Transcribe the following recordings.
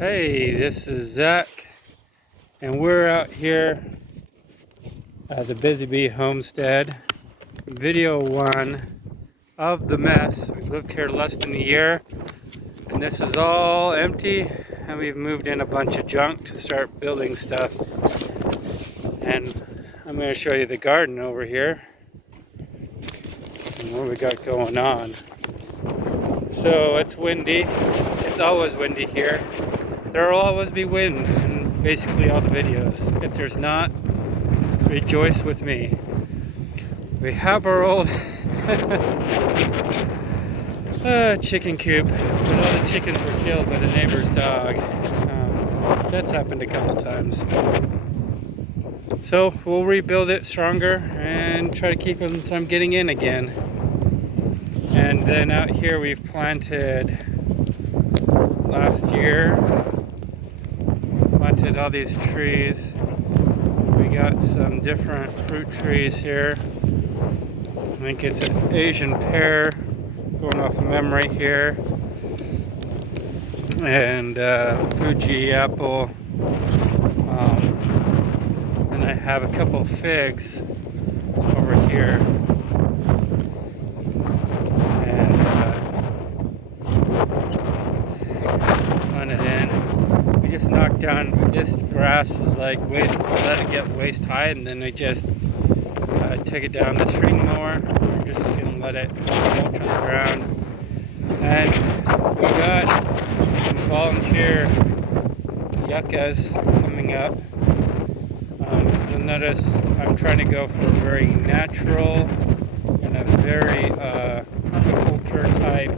Hey, this is Zach, and we're out here at the Busy Bee Homestead. Video 1 of the mess. We've lived here less than a year, and this is all empty, and we've moved in a bunch of junk to start building stuff. And I'm going to show you the garden over here and what we got going on. So it's windy. It's always windy here. There will always be wind in basically all the videos. If there's not, rejoice with me. We have our old chicken coop, but all the chickens were killed by the neighbor's dog. That's happened a couple times. So we'll rebuild it stronger and try to keep them from getting in again. And then out here we've planted last year. Planted all these trees. We got some different fruit trees here. I think it's an Asian pear, going off of memory here, and Fuji apple. And I have a couple figs over here. And planted in. We just knocked down, this grass was like waist, let it get waist high, and then I just took it down the string mower. We're just gonna let it mulch on the ground. And we got some volunteer yuccas coming up. You'll notice I'm trying to go for a very natural and a very permaculture type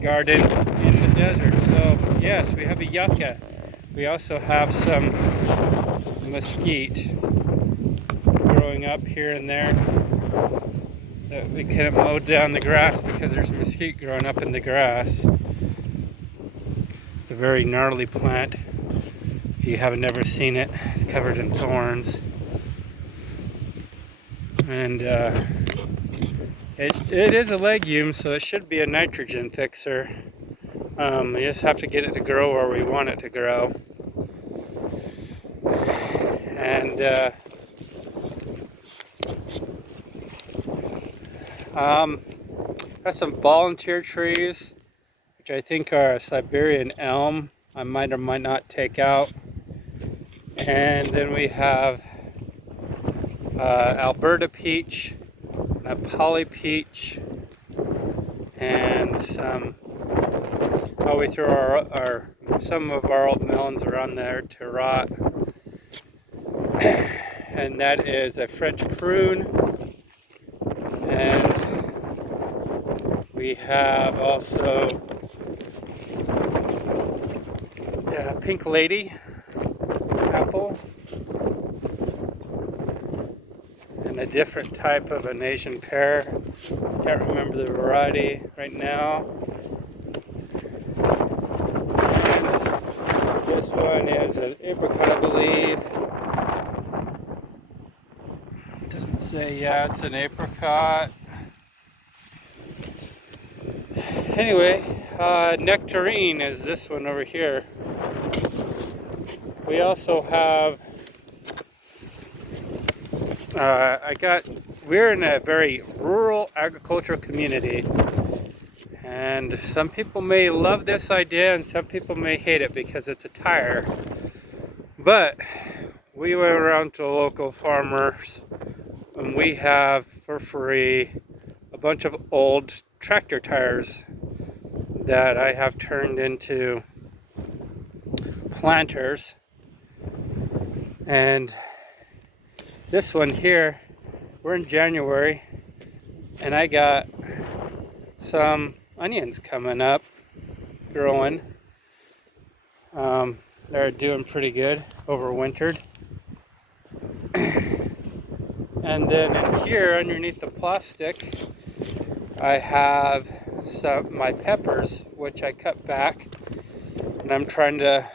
garden in the desert. So yes, we have a yucca. We also have some mesquite growing up here and there that we couldn't mow down the grass because there's mesquite growing up in the grass. It's a very gnarly plant. If you haven't never seen it, it's covered in thorns. And it is a legume, so it should be a nitrogen fixer. We just have to get it to grow where we want it to grow. And got some volunteer trees, which I think are a Siberian elm. I might or might not take out. And then we have Alberta peach, a poly peach, and some. Oh, we threw our some of our old melons are on there to rot. And that is a French prune. And we have also Pink Lady apple. And a different type of an Asian pear. Can't remember the variety right now. And this one is an apricot, I believe. It doesn't say, yeah, it's an apricot. Anyway, nectarine is this one over here. We also have we're in a very rural agricultural community, and some people may love this idea and some people may hate it because it's a tire. But we went around to local farmers and we have for free a bunch of old tractor tires that I have turned into planters. And this one here, we're in January, and I got some onions coming up, growing. They're doing pretty good, overwintered. And then in here, underneath the plastic, I have my peppers, which I cut back, and I'm trying to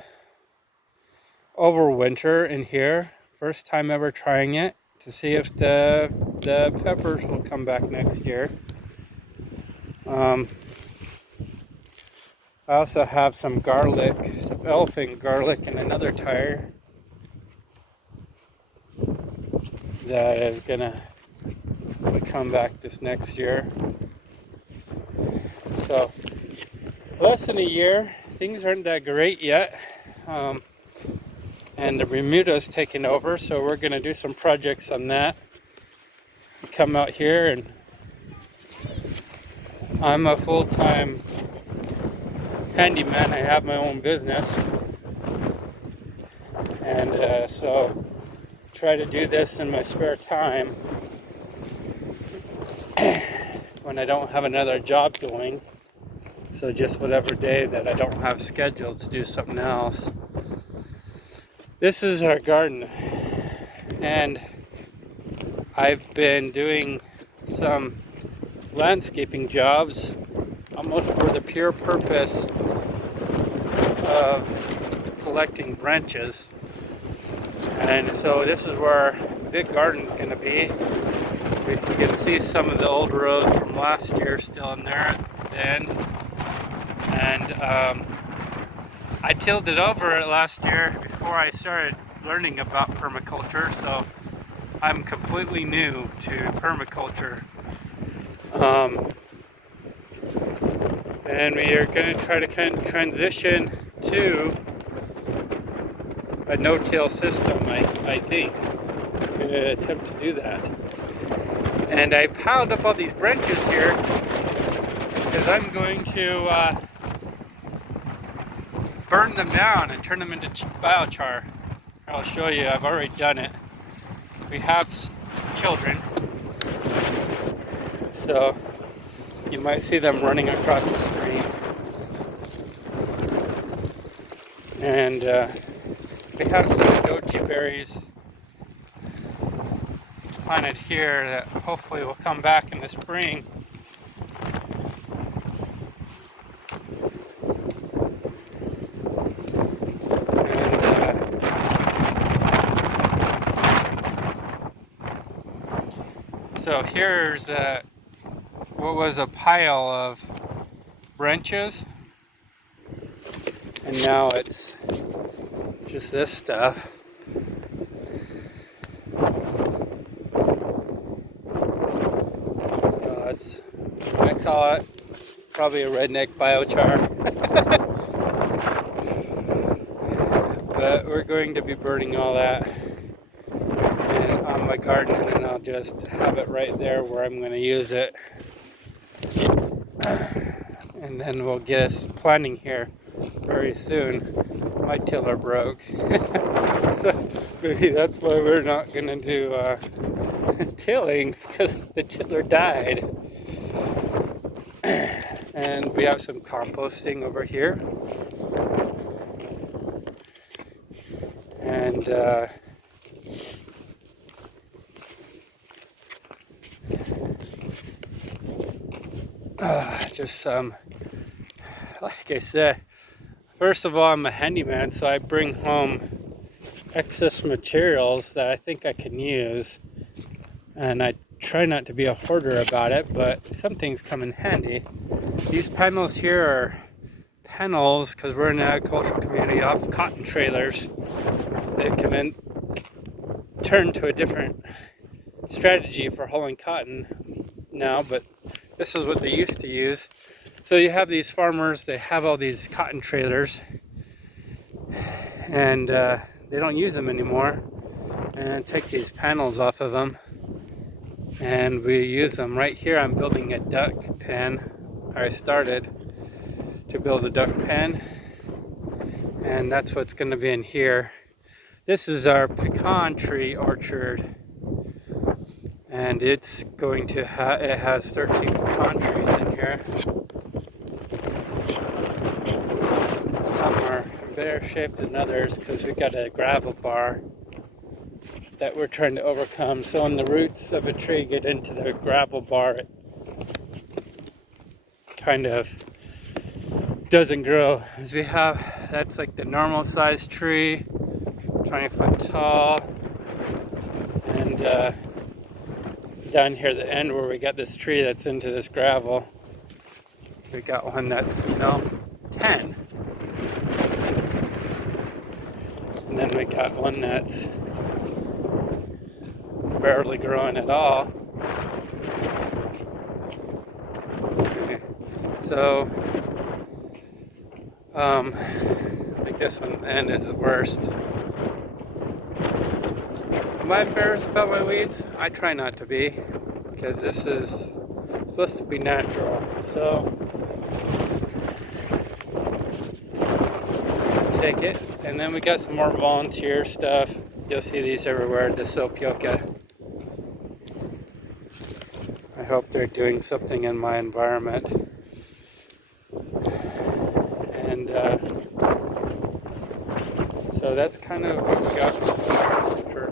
overwinter in here. First time ever trying it to see if the peppers will come back next year. I also have some garlic, some elephant garlic in another tire that is gonna come back this next year. So less than a year, things aren't that great yet. And the Bermuda's taken over, so we're gonna do some projects on that. Come out here, and I'm a full-time handyman. I have my own business, and so try to do this in my spare time when I don't have another job going. So just whatever day that I don't have scheduled to do something else. This is our garden, and I've been doing some landscaping jobs almost for the pure purpose of collecting branches. And so this is where the big garden's going to be. You can see some of the old rows from last year still in there at the end. And I tilled it over last year before I started learning about permaculture, so I'm completely new to permaculture. And we are going to try to kind of transition to a no-till system, I think. I'm going to attempt to do that. And I piled up all these branches here because I'm going to burn them down and turn them into biochar. I'll show you, I've already done it. We have children, so you might see them running across the street. And we have some goji berries planted here that hopefully will come back in the spring. So here's what was a pile of branches, and now it's just this stuff. So it's, I call it probably a redneck biochar. But we're going to be burning all that on my garden, and then I'll just have it right there where I'm going to use it. And then we'll get us planting here very soon. My tiller broke. Maybe that's why we're not going to do tilling, because the tiller died. And we have some composting over here. And just some, like I said, first of all, I'm a handyman, so I bring home excess materials that I think I can use, and I try not to be a hoarder about it, but some things come in handy. These panels here are panels because we're in an agricultural community off cotton trailers. They can then turn to a different strategy for hauling cotton now, but this is what they used to use. So you have these farmers, they have all these cotton trailers, and they don't use them anymore, and take these panels off of them, and we use them. Right here I'm building a duck pen. I started to build a duck pen, and that's what's going to be in here. This is our pecan tree orchard, and it's going to it has 13 pecan trees in here. Some are better shaped than others because we got a gravel bar that we're trying to overcome. So when the roots of a tree get into the gravel bar, it kind of doesn't grow. As we have, that's like the normal size tree, 20 foot tall, and down here at the end where we got this tree that's into this gravel, we got one that's 10 10. And then we got one that's barely growing at all. Okay. So, I think this one then is the worst. Am I embarrassed about my weeds? I try not to be, because this is supposed to be natural. So, take it. And then we got some more volunteer stuff. You'll see these everywhere, the soap yucca. I hope they're doing something in my environment. And so that's kind of what we got for